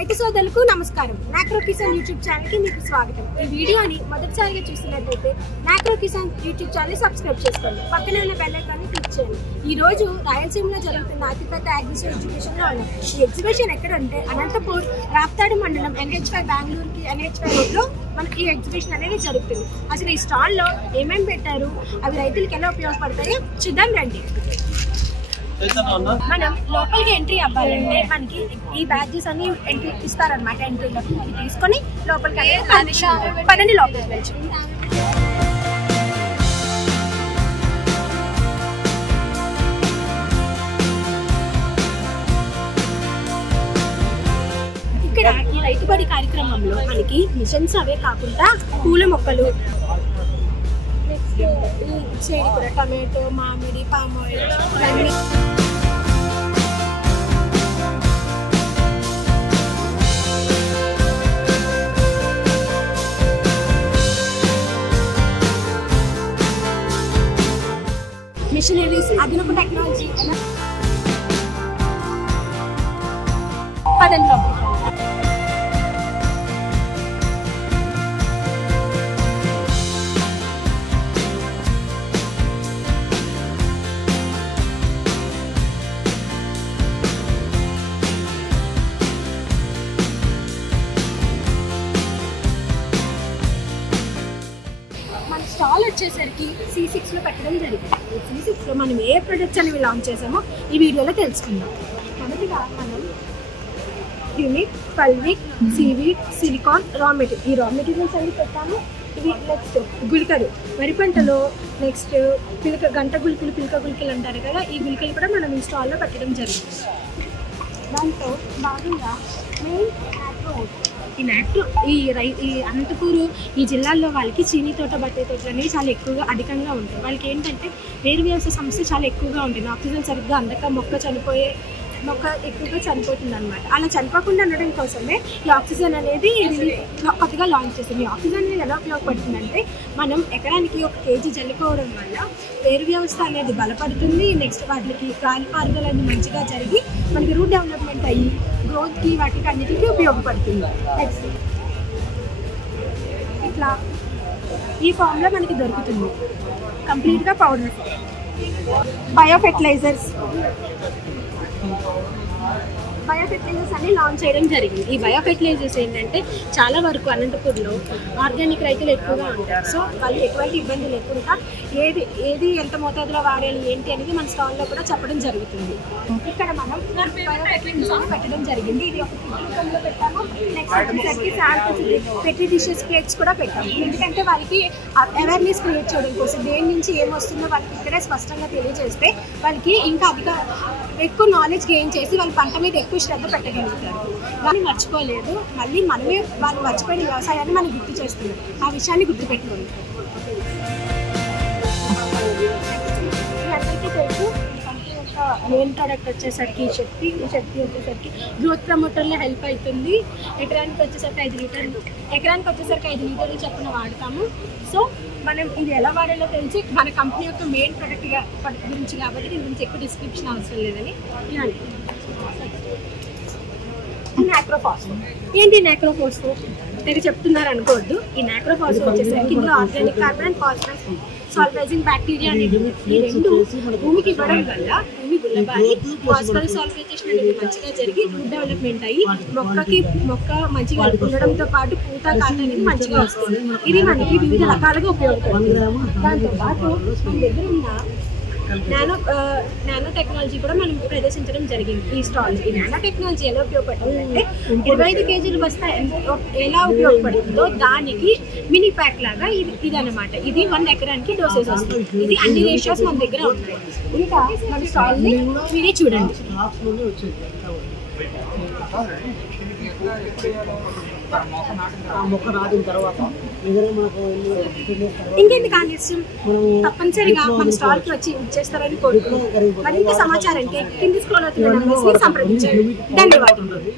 రైతు సోదరులకు నమస్కారం. నాక్రో కిసాన్ యూట్యూబ్ ఛానల్ కి మీకు స్వాగతం. ఈ వీడియోని మొదటిసారిగా చూస్తున్నట్లయితే నాక్రో కిసాన్ యూట్యూబ్ ఛానల్ సబ్స్క్రైబ్ చేసుకోండి. పక్కనే ఉన్న బెల్ ఐకాన్ని క్లిక్ చేయండి. ఈ రోజు రాయలసీమలో జరుగుతున్న అతిపెద్ద అగ్రికల్చర్ ఎగ్జిబిషన్ లో ఉన్నాం. ఈ ఎగ్జిబిషన్ ఎక్కడ అంటే అనంతపూర్ రాప్తాడు మండలం NH5 బెంగళూరుకి NH5 రోడ్ లో మనకి ఈ ఎగ్జిబిషన్ అనేది జరుగుతుంది. అసలు ఈ స్టాల్ లో ఏమేమి పెట్టారు, అవి రైతులకు ఎలా ఉపయోగపడతాయో చూద్దాం రండి. మనం లోపలికి ఎంట్రీ అవ్వాలంటే మనకి ఈ బ్యాడ్జెస్ అన్ని ఎంట్రీ ఇస్తారనమాట. ఎంట్రీలో తీసుకొని లోపలికి పన్నెండు లోపలికి వెళ్ళచ్చు. ఇక్కడ ఈ రైతుబడి కార్యక్రమంలో మనకి మిషన్స్ అవే కాకుండా పూల మొక్కలు, ఈ సైడ్ కూడా టమాటో, మామిడి, పామ్ ఆయిల్ ఇవన్నీ మిషనరీస్, అదనపు టెక్నాలజీ పదంలో స్టాల్ వచ్చేసరికి C6 లో పెట్టడం జరిగింది. C6 లో మనం ఏ ప్రొడక్ట్స్ అనేవి లాంచ్ చేసామో ఈ వీడియోలో తెలుసుకుందాం. మొదటిగా మనం humic, fulvic, seaweed, silicon, raw material, ఈ రా మెటీరియల్స్ అన్ని పెట్టాము. ఇవి నెక్స్ట్ గుళికలు, వరి పంటలో నెక్స్ట్ గంట గుళికలు, పిలక గుళికలు అంటారు కదా, ఈ గుళికలు కూడా మనం ఈ స్టాల్లో పెట్టడం జరిగింది. దాంట్లో భాగంగా మెయిన్ ఈ అనంతపూరు ఈ జిల్లాల్లో వాళ్ళకి చీనీ తోట, బత్తాయి తోటలు అనేవి చాలా ఎక్కువగా అధికంగా ఉంటాయి. వాళ్ళకి ఏంటంటే వేరు వ్యవసాయ సమస్య చాలా ఎక్కువగా ఉంటుంది. ఆక్సిజన్ సరిగ్గా అందక మొక్క ఎక్కువగా చనిపోతుంది అనమాట. అలా చనిపోకుండా ఉండడం కోసమే ఈ ఆక్సిజన్ అనేది కొత్తగా లాంచ్ చేస్తుంది. ఈ ఆక్సిజన్ అనేది ఎలా ఉపయోగపడుతుందంటే మనం ఎకరానికి 1 kg జల్లుకోవడం వల్ల వేరు వ్యవస్థ అనేది బలపడుతుంది. నెక్స్ట్ వాటికి గాలి పారుదల అనేది మంచిగా జరిగి మనకి రూట్ డెవలప్మెంట్ అయ్యి గ్రోత్కి వాటికి అన్నిటికీ ఉపయోగపడుతుంది. నెక్స్ట్ ఇట్లా ఈ ఫామ్లో మనకి దొరుకుతుంది కంప్లీట్గా పౌడర్. బయో ఫెర్టిలైజర్స్ అన్ని లాంచ్ చేయడం జరిగింది. ఈ బయో ఫెర్టిలైజర్స్ ఏంటంటే చాలా వరకు అనంతపూర్లో ఆర్గానిక్ రైతులు ఎక్కువగా ఉంటారు. సో వాళ్ళకి ఎటువంటి ఇబ్బంది లేకుండా ఏది ఎంత మోతాదులో వాడాలి ఏంటి అనేది మన స్టాల్లో కూడా చెప్పడం జరుగుతుంది. ఇక్కడ మనం బయో ఫెర్టిలైజర్స్ పెట్టడం జరిగింది. ఇది ఒక రూపంలో పెట్టాము. నెక్స్ట్ వచ్చేసరికి శాంపిల్స్, పెట్టి డిషెస్, ప్లేట్స్ కూడా పెట్టాము. ఎందుకంటే వాళ్ళకి అవేర్నెస్ క్రియేట్ చేయడం కోసం దేని నుంచి ఏమొస్తుందో వాళ్ళకి ఇక్కడే స్పష్టంగా తెలియజేస్తే వాళ్ళకి ఇంకా ఎక్కువ నాలెడ్జ్ గెయిన్ చేసి వాళ్ళ పంట మీద ఎక్కువ శ్రద్ధ పెట్టగలుగుతారు. కానీ మర్చిపోలేదు, మళ్ళీ మనమే వాళ్ళు మర్చిపోయిన వ్యవసాయాన్ని మనం గుర్తు చేస్తున్నాం. ఆ విషయాన్ని గుర్తుపెట్టుకోండి. అందరికీ తెలుసు మెయిన్ ప్రోడక్ట్ వచ్చేసరికి ఈ శక్తి వచ్చేసరికి గ్రోత్ ప్రమోటర్లో హెల్ప్ అవుతుంది. ఎకరానికి వచ్చేసరికి 5 లీటర్లు చొప్పున వాడతాము. సో మనం ఇది ఎలా వాడాలో తెలిసి మన కంపెనీ యొక్క మెయిన్ ప్రోడక్ట్ గురించి కాబట్టి దీని గురించి ఎక్కువ డిస్క్రిప్షన్ అవసరం లేదని ఇలాంటి నాక్రోఫాస్ఫో. ఏంటి నాక్రోఫాస్ఫో తెగ చెప్తున్నారు అనుకోవద్దు. ఈ నాక్రోఫాస్ఫో వచ్చేసరికి ఇందులో organic carbon and phosphorus solubilizing bacteria అనేది ఈ రెండు భూమికి ఇవ్వడం వల్ల భూమి గుల్లబారి ఫాస్ఫరస్ సాల్వైజేషన్ అనేది మంచిగా జరిగి రూట్ డెవలప్మెంట్ అయ్యి మొక్క మంచిగా ఉండడంతో పాటు పూత కాట అనేది మంచిగా వస్తుంది. ఇది మనకి వివిధ రకాలుగా ఉపయోగపడుతుంది. దాంతోపాటు మన దగ్గర ఉన్న నానో టెక్నాలజీ కూడా మనం ప్రదర్శించడం జరిగింది ఈ స్టాల్. ఈ నానో టెక్నాలజీ ఎలా ఉపయోగపడుతుందంటే 25 kg బస్తా ఎలా ఉపయోగపడుతుందో దానికి మినీ ప్యాక్ లాగా ఇది అనమాట. ఇది 1 ఎకరానికి డోసేజ్ వస్తుంది. ఇది అన్ని రేషియోస్ మన దగ్గర ఉంటాయి. ఇంకా మన స్టాల్ని మీరే చూడండి. ఇంకెందుకు ఆలస్యం, తప్పనిసరిగా మన స్టాల్ కి వచ్చి ఇచ్చేస్తారని కోరుకుంటున్నాం. మరింత సమాచారానికి కింది స్క్రోల్ అవుతున్న నంబర్స్ ని సంప్రదించండి. ధన్యవాదాలు.